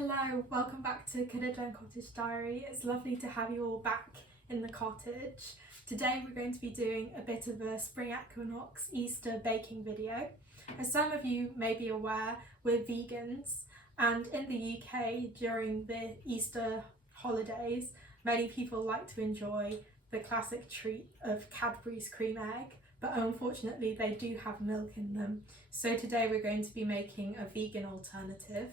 Hello, welcome back to Cottage and Cottage Diary. It's lovely to have you all back in the cottage. Today we're going to be doing a bit of a spring equinox Easter baking video. As some of you may be aware, we're vegans, and in the UK during the Easter holidays many people like to enjoy the classic treat of Cadbury's cream egg, but unfortunately they do have milk in them. So today we're going to be making a vegan alternative.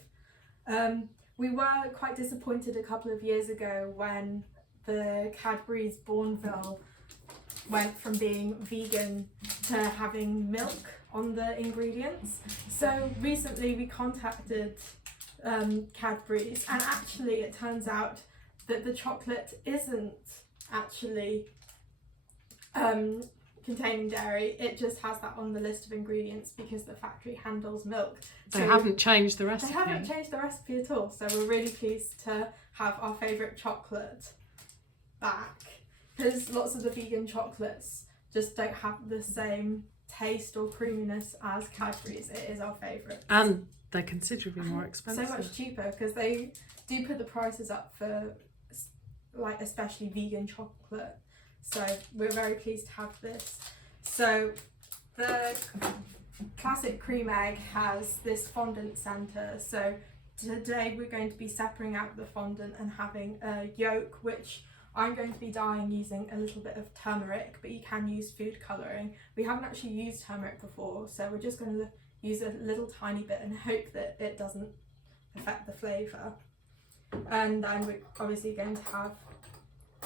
We were quite disappointed a couple of years ago when the Cadbury's Bourneville went from being vegan to having milk on the ingredients. So recently we contacted Cadbury's, and actually it turns out that the chocolate isn't actually containing dairy. It just has that on the list of ingredients because the factory handles milk. They haven't changed the recipe. They haven't changed the recipe at all, so we're really pleased to have our favourite chocolate back, because lots of the vegan chocolates just don't have the same taste or creaminess as Cadbury's. It is our favourite. And they're considerably more expensive. So much cheaper, because they do put the prices up for like especially vegan chocolate. So we're very pleased to have this. So the classic cream egg has this fondant centre. So today we're going to be separating out the fondant and having a yolk, which I'm going to be dyeing using a little bit of turmeric, but you can use food colouring. We haven't actually used turmeric before, so we're just going to use a little tiny bit and hope that it doesn't affect the flavour. And then we're obviously going to have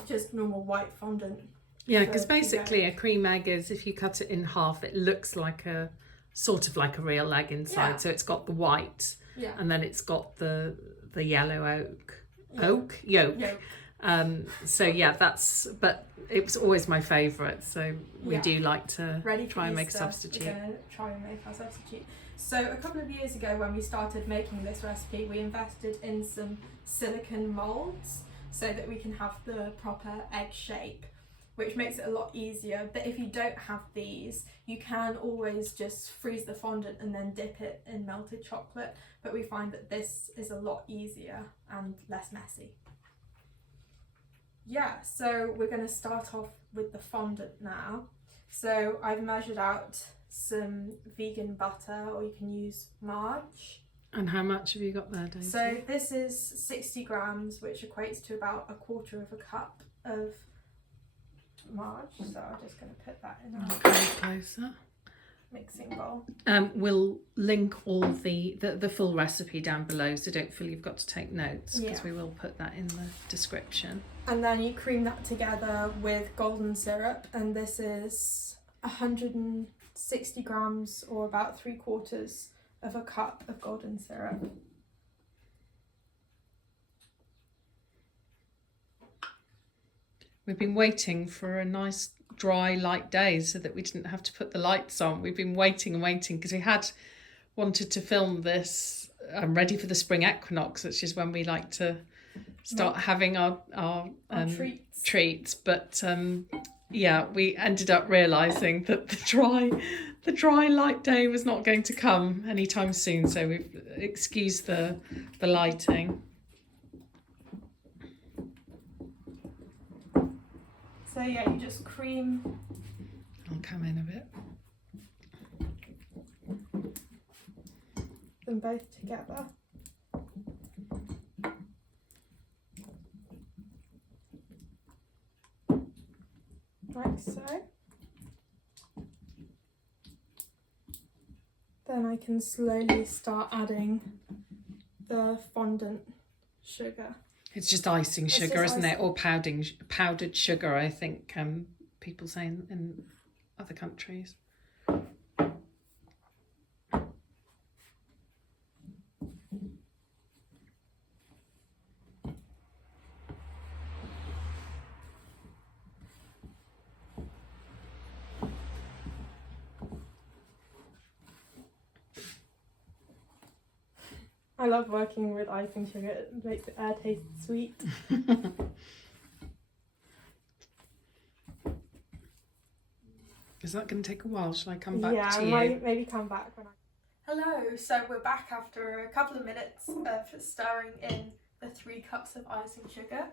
just normal white fondant. Yeah, because basically a cream egg is, if you cut it in half, it looks like a sort of like a real egg inside. Yeah. So it's got the white, Yeah. and then it's got the yellow yolk. So yeah, but it was always my favourite. So we do like to try and make a substitute. We're going to try and make our substitute. So a couple of years ago when we started making this recipe, we invested in some silicone moulds so that we can have the proper egg shape, which makes it a lot easier. But if you don't have these, you can always just freeze the fondant and then dip it in melted chocolate. But we find that this is a lot easier and less messy. Yeah, so we're going to start off with the fondant now. So I've measured out some vegan butter, or you can use margarine. And how much have you got there, Daisy? So this is 60 grams, which equates to about a quarter of a cup of margarine. So I'm just going to put that in our Closer. mixing bowl. We'll link all the full recipe down below, so don't feel you've got to take notes, because we will put that in the description. And then you cream that together with golden syrup, and this is 160 grams, or about 3/4 of a cup of golden syrup. We've been waiting for a nice dry light day so that we didn't have to put the lights on. We've been waiting and waiting because we had wanted to film this ready for the spring equinox, which is when we like to start having our treats. But we ended up realising that the dry light day was not going to come anytime soon, so we've excused the lighting. So yeah, you just cream. I'll come in a bit. Them both together. Like so. Then I can slowly start adding the fondant sugar. It's just icing sugar, isn't it? Or powdered sugar, I think people say in other countries. I love working with icing sugar. It makes the air taste sweet. Is that going to take a while? Shall I come back to you? Yeah, maybe come back when I... Hello, so we're back after a couple of minutes of stirring in the 3 cups of icing sugar,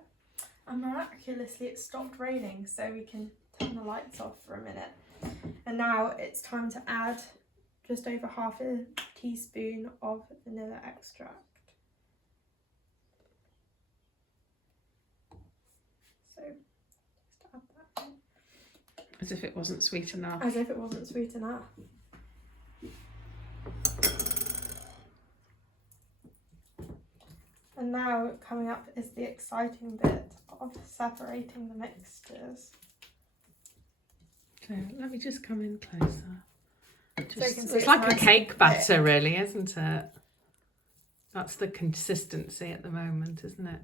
and miraculously it stopped raining, so we can turn the lights off for a minute. And now it's time to add just over half a teaspoon of vanilla extract. So just add that in. As if it wasn't sweet enough. As if it wasn't sweet enough. And now coming up is the exciting bit of separating the mixtures. So let me just come in closer. So you can see It's like nice a cake and batter, thick. really, isn't it? That's the consistency at the moment, isn't it?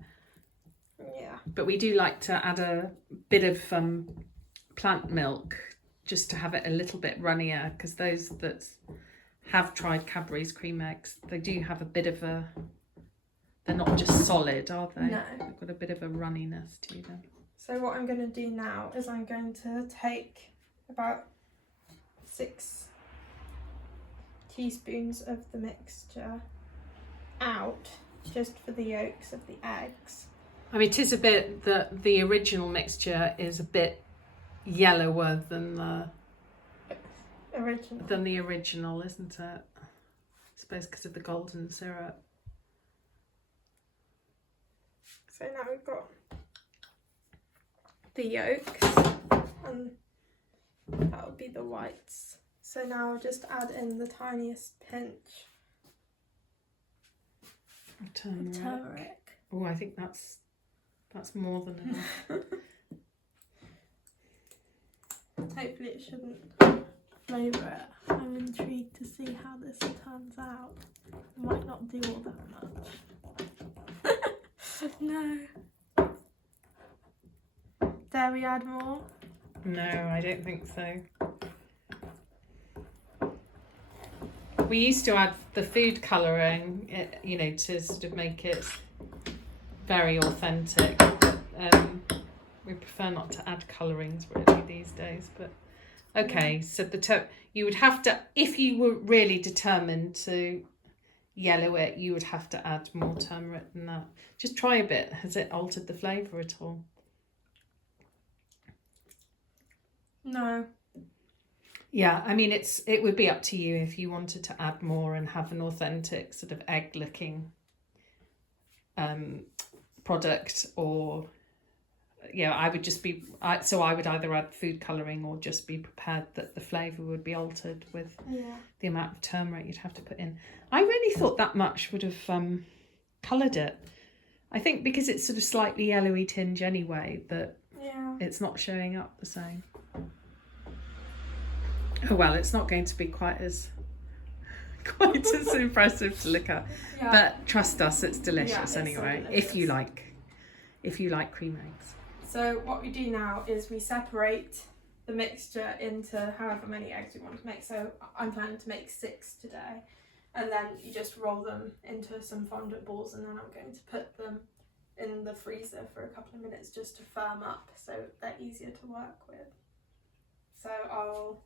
Yeah. But we do like to add a bit of plant milk just to have it a little bit runnier, because those that have tried Cadbury's cream eggs, they do have a bit of a... They're not just solid, are they? No. They've got a bit of a runniness to them. So what I'm going to do now is I'm going to take about 6 teaspoons of the mixture out, just for the yolks of the eggs. I mean, it is a bit that the original mixture is a bit yellower than the original, isn't it? I suppose because of the golden syrup. So now we've got the yolks, and that would be the whites. So now I'll just add in the tiniest pinch of turmeric. Oh, I think that's more than enough. Hopefully it shouldn't flavour it. I'm intrigued to see how this turns out. I might not do all that much. No. Dare we add more? No, I don't think so. We used to add the food colouring, you know, to sort of make it very authentic. We prefer not to add colourings really these days, but okay. So you would have to, if you were really determined to yellow it, you would have to add more turmeric than that. Just try a bit. Has it altered the flavour at all? No. Yeah, I mean, it would be up to you if you wanted to add more and have an authentic sort of egg-looking product, or I would just be so I would either add food colouring or just be prepared that the flavour would be altered with the amount of turmeric you'd have to put in. I really thought that much would have coloured it. I think because it's sort of slightly yellowy tinge anyway, that it's not showing up the same. Oh well, it's not going to be quite as impressive to look at. Yeah. But trust us, it's delicious anyway. So delicious. If you like cream eggs. So what we do now is we separate the mixture into however many eggs we want to make. So I'm planning to make 6 today, and then you just roll them into some fondant balls, and then I'm going to put them in the freezer for a couple of minutes just to firm up so they're easier to work with. So I'll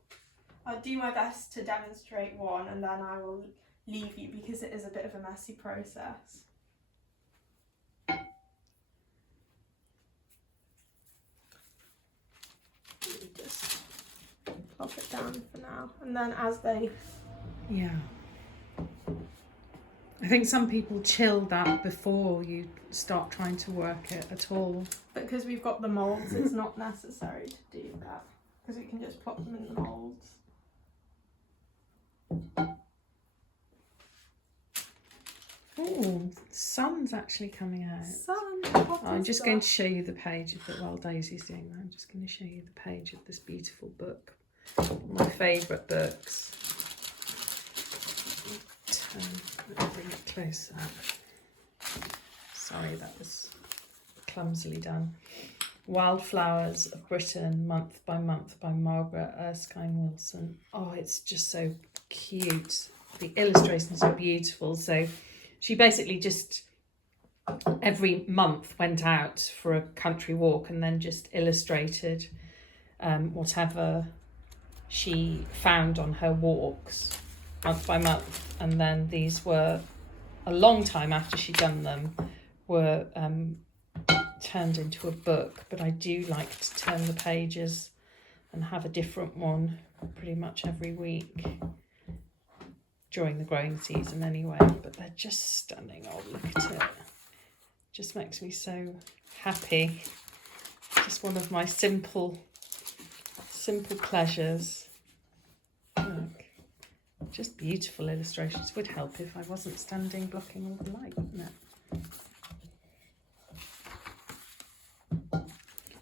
do my best to demonstrate one, and then I will leave you because it is a bit of a messy process. Just plop it down for now, and then as they... Yeah. I think some people chill that before you start trying to work it at all. But because we've got the moulds, it's not necessary to do that, because we can just pop them in the moulds. Oh, sun's actually coming out. I'm just going to show you the page of it while Daisy's doing that. I'm just going to show you the page of this beautiful book. My favourite books. Let me bring it closer. Sorry, that was clumsily done. Wildflowers of Britain, Month by Margaret Erskine Wilson. Oh, it's just so cute. The illustrations are beautiful. So she basically just every month went out for a country walk and then just illustrated whatever she found on her walks month by month, and then these were a long time after she'd done them were turned into a book. But I do like to turn the pages and have a different one pretty much every week during the growing season anyway. But they're just stunning. Oh, look at it. Just makes me so happy. Just one of my simple pleasures. Look, just beautiful illustrations. Would help if I wasn't standing blocking all the light, wouldn't it?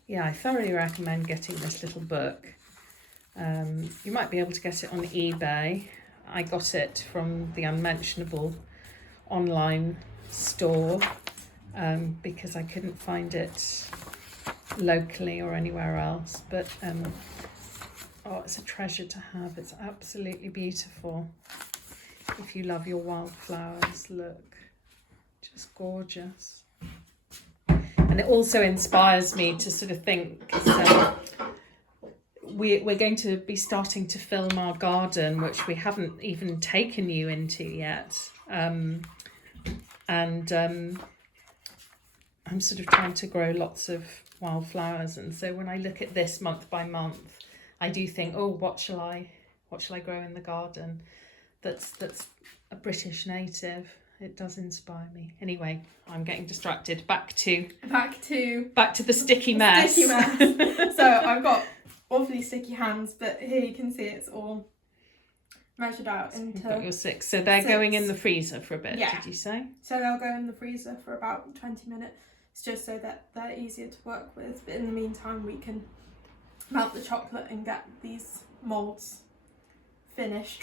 Yeah, I thoroughly recommend getting this little book. You might be able to get it on eBay. I got it from the Unmentionable online store because I couldn't find it locally or anywhere else. But oh, it's a treasure to have. It's absolutely beautiful. If you love your wildflowers, look, just gorgeous. And it also inspires me to sort of think, we're going to be starting to film our garden, which we haven't even taken you into yet. And I'm sort of trying to grow lots of wildflowers. And so when I look at this month by month, I do think, oh, what shall I grow in the garden that's a British native? It does inspire me. Anyway, I'm getting distracted. Back to the sticky mess. Sticky mess. So I've got awfully sticky hands, but here you can see it's all measured out into. You've got your 6. So they're 6. going in the freezer for a bit. Yeah. Did you say? So they'll go in the freezer for about 20 minutes, just so that they're easier to work with. But in the meantime, we can melt the chocolate and get these moulds finished.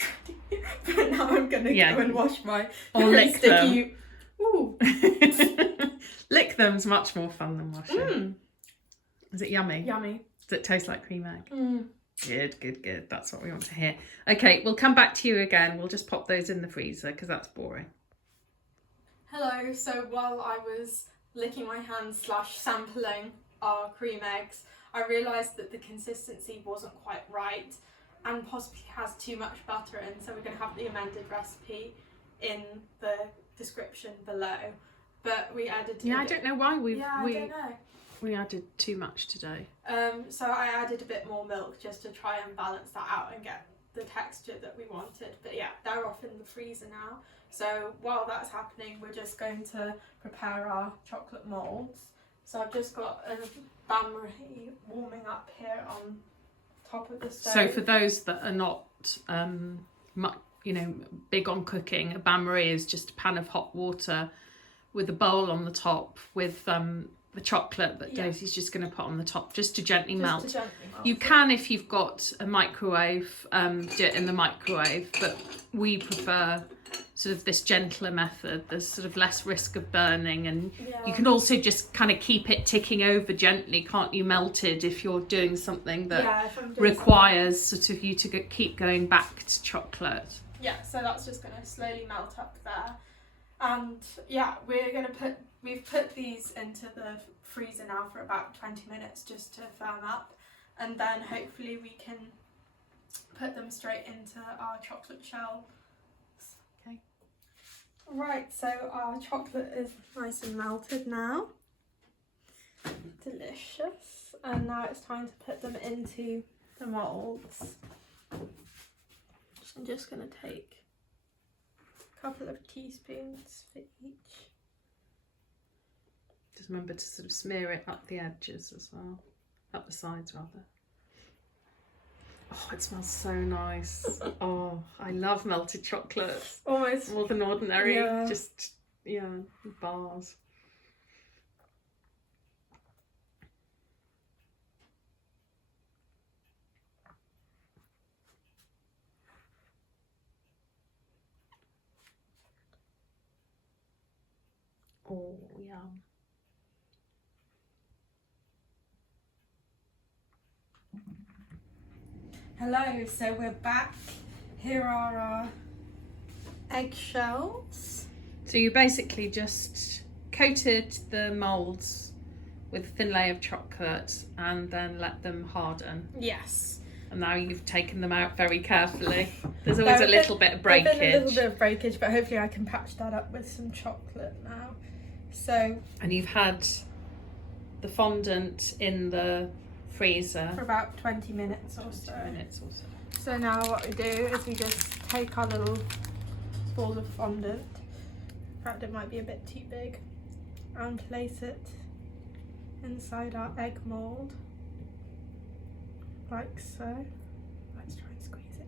But now I'm gonna go and wash my lick sticky. Them. Ooh. Lick them's much more fun than washing. Is it yummy? Yummy. Does it taste like cream egg? Good. That's what we want to hear. Okay, we'll come back to you again. We'll just pop those in the freezer because that's boring. Hello. So while I was licking my hands / sampling our cream eggs, I realised that the consistency wasn't quite right and possibly has too much butter in, so we're going to have the amended recipe in the description below. But we added I don't know why we don't know. We added too much today. So I added a bit more milk just to try and balance that out and get the texture that we wanted. But yeah, they're off in the freezer now. So while that's happening, we're just going to prepare our chocolate moulds. So I've just got a bain-marie warming up here on top of the stove. So for those that are not, big on cooking, a bain-marie is just a pan of hot water with a bowl on the top with the chocolate that Daisy's just going to put on the top just to gently melt. You can, if you've got a microwave, do it in the microwave, but we prefer sort of this gentler method. There's sort of less risk of burning, and you can also just kind of keep it ticking over gently, can't you, melted, if you're doing something that requires sort of you to keep going back to chocolate. Yeah, so that's just going to slowly melt up there. And yeah, we've put these into the freezer now for about 20 minutes just to firm up, and then hopefully we can put them straight into our chocolate shell. Okay. Right, so our chocolate is nice and melted now. Delicious. And now it's time to put them into the moulds. I'm just going to take couple of teaspoons for each. Just remember to sort of smear it up the edges as well, up the sides rather. Oh, it smells so nice. Oh, I love melted chocolate. Almost more than ordinary. Just bars. Oh, yum. Hello, so we're back. Here are our eggshells. So you basically just coated the moulds with a thin layer of chocolate and then let them harden. Yes. And now you've taken them out very carefully. There's always a little bit of breakage. There's been a little bit of breakage, but hopefully I can patch that up with some chocolate now. So. And you've had the fondant in the freezer For about 20 minutes or so. So now what we do is we just take our little ball of fondant. In fact, it might be a bit too big. And place it inside our egg mould. Like so. Let's try and squeeze it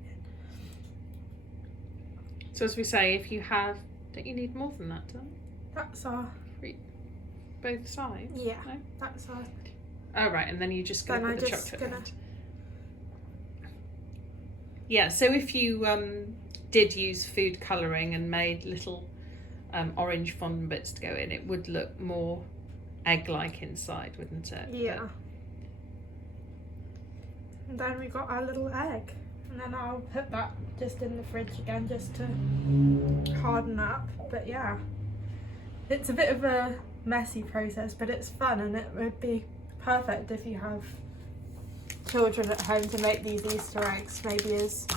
in. So as we say, if you have, don't you need more than that, do you? That's our... Both sides? Yeah, no? that's our... Oh right, and then you just go put the chocolate in. Gonna... Yeah, so if you did use food colouring and made little orange fondant bits to go in, it would look more egg-like inside, wouldn't it? Yeah. And then we got our little egg, and then I'll put that just in the fridge again just to harden up. But yeah, it's a bit of a messy process, but it's fun, and it would be perfect if you have children at home to make these Easter eggs, maybe as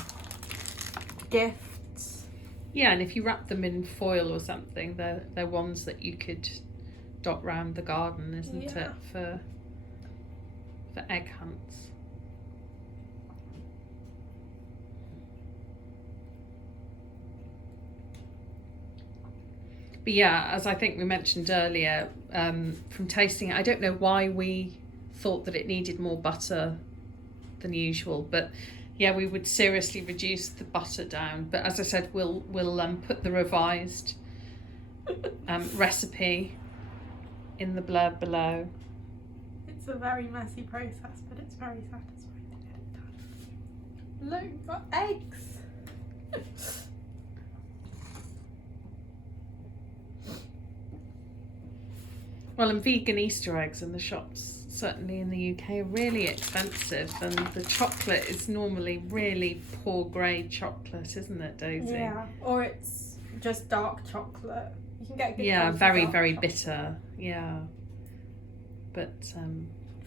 gifts. Yeah, and if you wrap them in foil or something, they're ones that you could dot round the garden, isn't it, for egg hunts. But yeah, as I think we mentioned earlier, from tasting it, I don't know why we thought that it needed more butter than usual, but yeah, we would seriously reduce the butter down. But as I said, we'll put the revised recipe in the blurb below. It's a very messy process, but it's very satisfying to get it done. Look, we've got eggs. Well, and vegan Easter eggs in the shops, certainly in the UK, are really expensive, and the chocolate is normally really poor grade chocolate, isn't it, Daisy? Yeah, or it's just dark chocolate. You can get good very chocolate. bitter. Yeah, but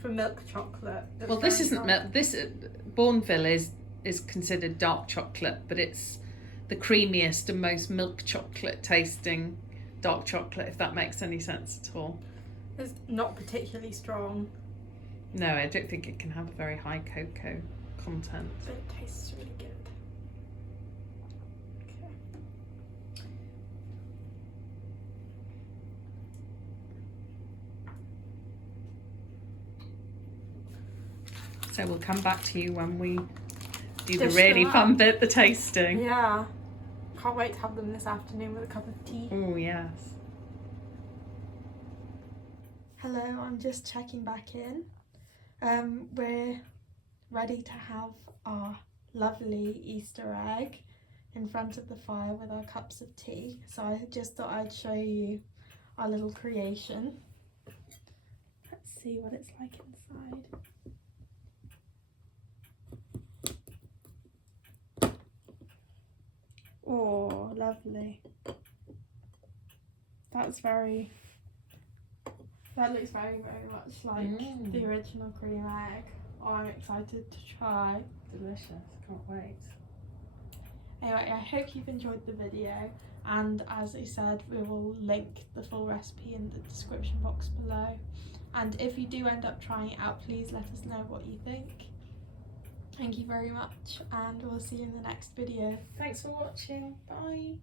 for milk chocolate. Well, this isn't milk. This Bourneville is considered dark chocolate, but it's the creamiest and most milk chocolate tasting dark chocolate, if that makes any sense at all. It's not particularly strong. No, I don't think it can have a very high cocoa content. But it tastes really good. Okay. So we'll come back to you when we do the Dish really them fun up. bit, the tasting. Yeah. Can't wait to have them this afternoon with a cup of tea. Oh, yes. Hello, I'm just checking back in. We're ready to have our lovely Easter egg in front of the fire with our cups of tea. So I just thought I'd show you our little creation. Let's see what it's like inside. Oh, lovely. That looks very, very much like the original cream egg. Oh, I'm excited to try. Delicious, can't wait. Anyway, I hope you've enjoyed the video, and as I said, we will link the full recipe in the description box below. And if you do end up trying it out, please let us know what you think. Thank you very much, and we'll see you in the next video. Thanks for watching. Bye.